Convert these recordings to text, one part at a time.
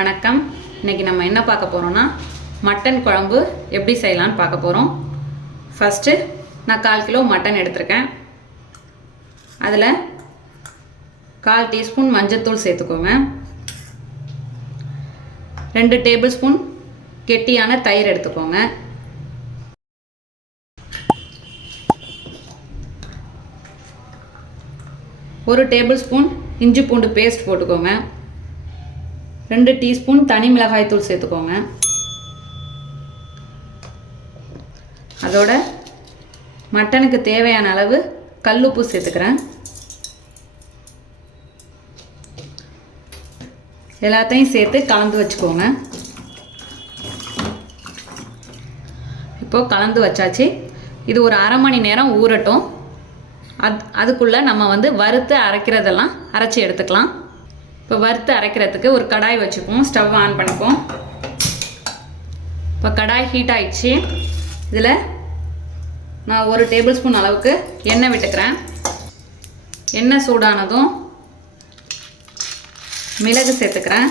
வணக்கம். இன்றைக்கி நம்ம என்ன பார்க்க போகிறோன்னா மட்டன் குழம்பு எப்படி செய்யலான்னு பார்க்க போகிறோம். ஃபஸ்ட்டு நான் 1/4 கிலோ மட்டன் எடுத்திருக்கேன். அதில் 1/4 டீஸ்பூன் மஞ்சள்தூள் சேர்த்துக்கோங்க. 2 டேபிள் ஸ்பூன் கெட்டியான தயிர் எடுத்துக்கோங்க. ஒரு டேபிள் ஸ்பூன் இஞ்சி பூண்டு பேஸ்ட் போட்டுக்கோங்க. 2 டீஸ்பூன் தனி மிளகாய் தூள் சேர்த்துக்கோங்க. அதோட மட்டனுக்கு தேவையான அளவு கல்லுப்பு சேர்த்துக்கிறேன். எல்லாத்தையும் சேர்த்து கலந்து வச்சுக்கோங்க. இப்போ கலந்து வச்சாச்சு. இது ஒரு அரை மணி நேரம் ஊறட்டும். அதுக்குள்ளே நம்ம வறுத்து அரைக்கிறதெல்லாம் அரைச்சி எடுத்துக்கலாம். இப்போ வறுத்து அரைக்கிறதுக்கு ஒரு கடாய் வச்சுப்போம். ஸ்டவ் ஆன் பண்ணிப்போம். இப்போ கடாய் ஹீட் ஆயிடுச்சு. இதில் நான் 1 டேபிள் ஸ்பூன் அளவுக்கு எண்ணெய் விட்டுக்கிறேன். எண்ணெய் சூடானதும் மிளகு சேர்த்துக்கிறேன்,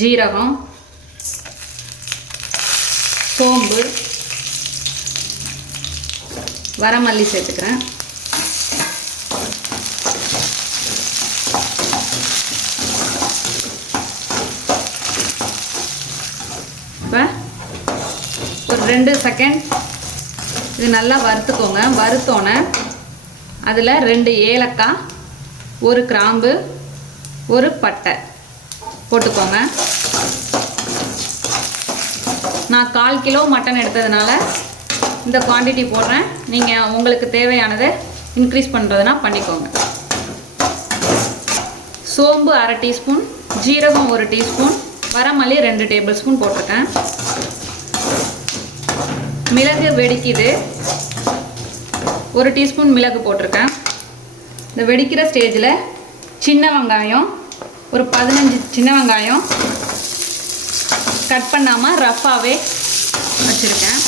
ஜீரகம், சோம்பு, வரமல்லி சேர்த்துக்கிறேன். இப்போ ஒரு 2 செகண்ட் இது நல்லா வறுத்துக்கோங்க. வறுத்தோன்னே அதில் 2 ஏலக்காய், 1 கிராம்பு, 1 பட்டை போட்டுக்கோங்க. நான் 1/4 கிலோ மட்டன் எடுத்ததுனால இந்த குவான்டிட்டி போடுறேன். நீங்கள் உங்களுக்கு தேவையானதை இன்க்ரீஸ் பண்ணுறதுனா பண்ணிக்கோங்க. சோம்பு 1/2 டீஸ்பூன், ஜீரகம் 1 டீஸ்பூன், வரமல்லி 2 டேபிள் ஸ்பூன் போட்டிருக்கேன். மிளகு வெடிக்குது, 1 டீஸ்பூன் மிளகு போட்டிருக்கேன். இந்த வெடிக்கிற ஸ்டேஜில் சின்ன வெங்காயம் ஒரு 15 சின்ன வெங்காயம் கட் பண்ணாமல் ரஃப்பாகவே வச்சுருக்கேன்.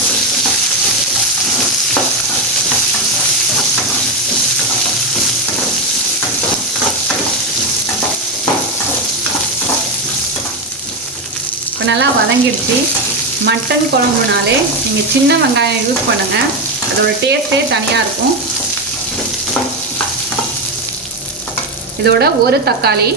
இப்போ நல்லா வதங்கிடுச்சு. மட்டன் குழம்புனாலே நீங்கள் சின்ன வெங்காயம் யூஸ் பண்ணுங்கள், அதோட டேஸ்ட்டே தனியாக இருக்கும். இதோட 1 தக்காளி,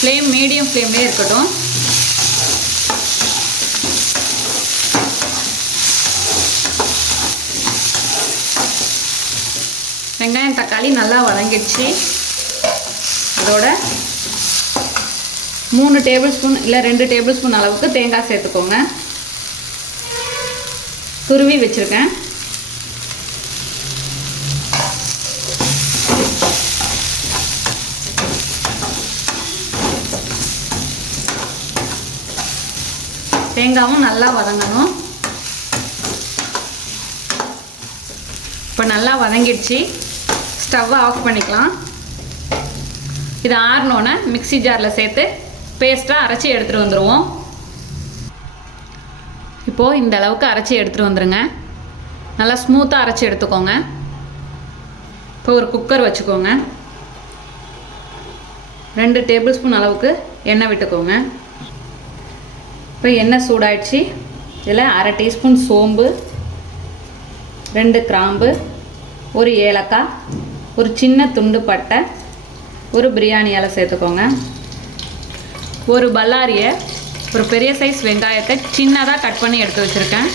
ஃப்ளேம் மீடியம் ஃப்ளேம்லேயே இருக்கட்டும். வெங்காயம் தக்காளி நல்லா வதங்கிடுச்சு. அதோட 3 டேபிள் ஸ்பூன் இல்லை 2 டேபிள் ஸ்பூன் அளவுக்கு தேங்காய் சேர்த்துக்கோங்க. துருவி வச்சுருக்கேன். தேங்காயும் நல்லா வதங்கணும். இப்போ நல்லா வதங்கிடுச்சு. ஸ்டவ்வை ஆஃப் பண்ணிக்கலாம். இது ஆறினோன்னே மிக்ஸி ஜாரில் சேர்த்து பேஸ்ட்டாக அரைச்சி எடுத்துகிட்டு வந்துடுவோம். இப்போது இந்த அளவுக்கு அரைச்சி எடுத்துகிட்டு வந்துடுங்க. நல்லா ஸ்மூத்தாக அரைச்சி எடுத்துக்கோங்க. இப்போ ஒரு குக்கர் வச்சுக்கோங்க. 2 டேபிள் ஸ்பூன் அளவுக்கு எண்ணெய் விட்டுக்கோங்க. இப்போ எண்ணெய் சூடாயிடுச்சு. இதில் 1/2 டீஸ்பூன் சோம்பு, 2 கிராம்பு, 1 ஏலக்காய், ஒரு சின்ன துண்டு பட்டை, 1 பிரியாணி இலை சேர்த்துக்கோங்க. ஒரு பல்லாரியை, ஒரு பெரிய சைஸ் வெங்காயத்தை சின்னதாக கட் பண்ணி எடுத்து வச்சுருக்கேன்,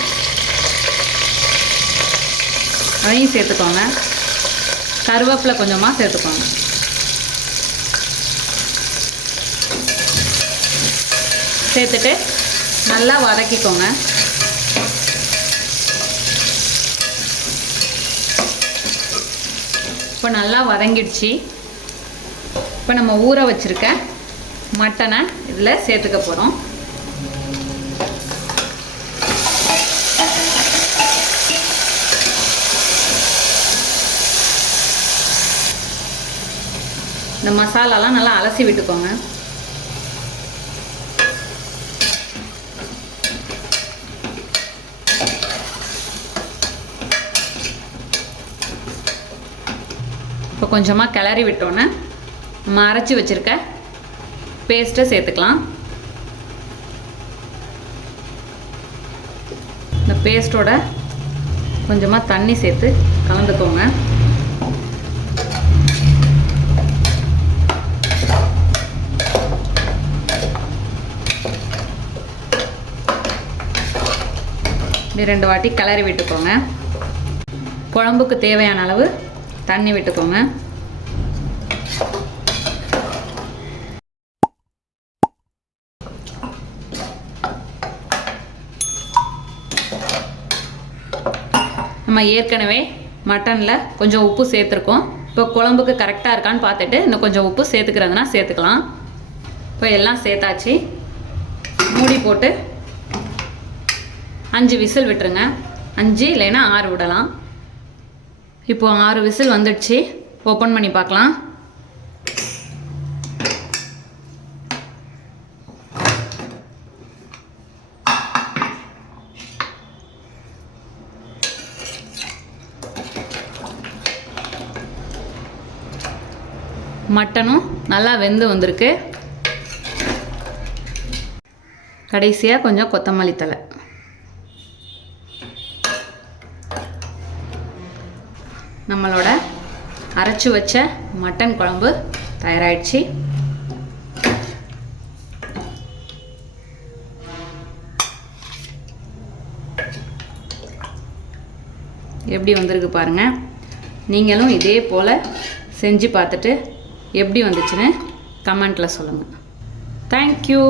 அதையும் சேர்த்துக்கோங்க. கருவேப்பிலை கொஞ்சமாக சேர்த்துக்கோங்க. சேர்த்துட்டு நல்லா வதக்கிக்கோங்க. இப்போ நல்லா வதங்கிடுச்சு. இப்போ நம்ம ஊற வச்சுருக்க மட்டனை இதில் சேர்த்துக்க போகிறோம். இந்த மசாலாலாம் நல்லா அலசி விட்டுக்கோங்க. கொஞ்சமாக கிளறி விட்டோன்னே நம்ம அரைச்சி வச்சுருக்க பேஸ்ட்டை சேர்த்துக்கலாம். இந்த பேஸ்ட்டோட கொஞ்சமாக தண்ணி சேர்த்து கலந்துக்கோங்க. இப்படி 2 வாட்டி கிளறி விட்டுக்கோங்க. குழம்புக்கு தேவையான அளவு தண்ணி விட்டுக்கோங்க. நம்ம ஏற்கனவே மட்டனில் கொஞ்சம் உப்பு சேர்த்துருக்கோம். இப்போ குழம்புக்கு கரெக்டாக இருக்கான்னு பார்த்துட்டு இன்னும் கொஞ்சம் உப்பு சேர்த்துக்கிறதுனா சேர்த்துக்கலாம். இப்போ எல்லாம் சேர்த்தாச்சு. மூடி போட்டு 5 விசில் விட்டுருங்க. 5 இல்லைன்னா 6 விடலாம். இப்போ 6 விசில் வந்துடுச்சு. ஓப்பன் பண்ணி பார்க்கலாம். மட்டனும் நல்லா வெந்து வந்திருக்கு. கடைசியாக கொஞ்சம் கொத்தமல்லி தழை. நம்மளோட அரைச்சி வச்ச மட்டன் குழம்பு தயாராகிடுச்சு. எப்படி வந்திருக்கு பாருங்கள். நீங்களும் இதே போல் செஞ்சு பார்த்துட்டு எப்படி வந்துச்சுன்னு கமெண்ட்டில் சொல்லுங்கள். தேங்க்யூ.